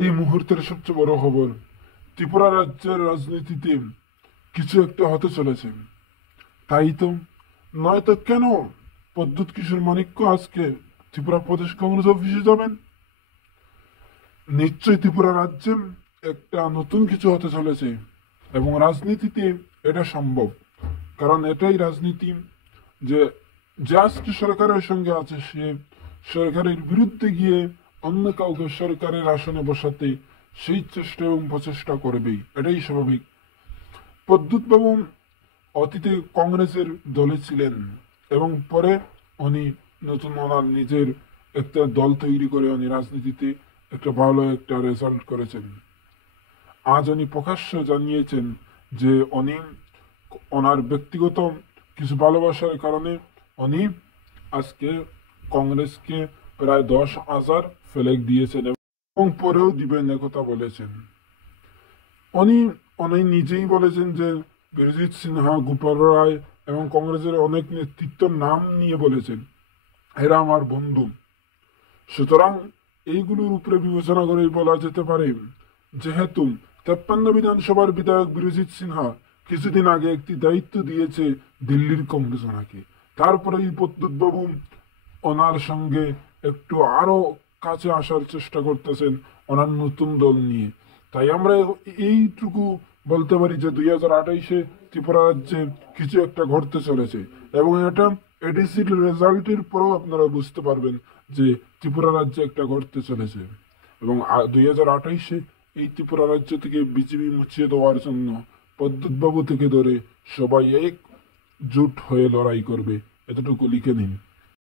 এই মুহূর্তের সবচেয়ে বড় খবর, ত্রিপুরা রাজ্যের রাজনীতিতে কিছু একটা হতে চলেছে। তাই তো, নয়তো কেন প্রদ্যুৎ কিশোর মানিক্য আজকে ত্রিপুরা প্রদেশ কংগ্রেস অফিসে যাবেন? নিশ্চয়ই ত্রিপুরা রাজ্যে একটা নতুন কিছু হতে চলেছে, এবং রাজনীতিতে এটা সম্ভব। কারণ এটাই রাজনীতি যে যে আজকে সরকারের সঙ্গে আছে সে সরকারের বিরুদ্ধে গিয়ে অন্য কাউকে সরকারের আসনে বসাতে সেই চেষ্টা এবং প্রচেষ্টা করবেই, এটাই স্বাভাবিক। প্রদ্যুৎ বাবু অতীতে কংগ্রেসের দলে ছিলেন, এবং পরে উনি নতুন ওনার নিজের একটা দল তৈরি করে উনি রাজনীতিতে একটা ভালো একটা রেজাল্ট করেছেন। আজ উনি প্রকাশ্য জানিয়েছেন যে উনি ওনার ব্যক্তিগত কিছু ভালোবাসার কারণে উনি আজকে কংগ্রেসকে প্রায় 10,000 ফেলেক দিয়েছেন, এবং পরেও দিবেন একথা বলেছেন। উনি উনি নিজেই বলেছেন যে বীরজিৎ সিনহা, গোপাল রায় এবং কংগ্রেসের অনেক নেতৃত্বের নাম নিয়ে বলেছেন এরা আমার বন্ধু। সুতরাং এইগুলোর উপরে বিবেচনা করেই বলা যেতে পারে, যেহেতু 53 বিধানসভার বিধায়ক বীরজিৎ সিনহা কিছুদিন আগে একটি দায়িত্ব দিয়েছে দিল্লির কংগ্রেস ওনাকে, তারপরে এই প্রদ্যুৎ বাবু ওনার সঙ্গে একটু আরো কাছে আসার চেষ্টা করতেছেন ওনার নতুন দল নিয়ে। তাই আমরা এইটুকু বলতে পারি যে 2028-এ ত্রিপুরা রাজ্যে কিছু একটা ঘটতে চলেছে, এবং এটা এডিসির রেজাল্টের পরেও আপনারা বুঝতে পারবেন যে ত্রিপুরা রাজ্যে একটা ঘটতে চলেছে। এবং 2028-এ এই ত্রিপুরা রাজ্য থেকে বিজেপি মুছিয়ে দেওয়ার জন্য প্রদ্যুৎ বাবু থেকে ধরে সবাই একজোট হয়ে লড়াই করবে, এতটুকু লিখে নিন।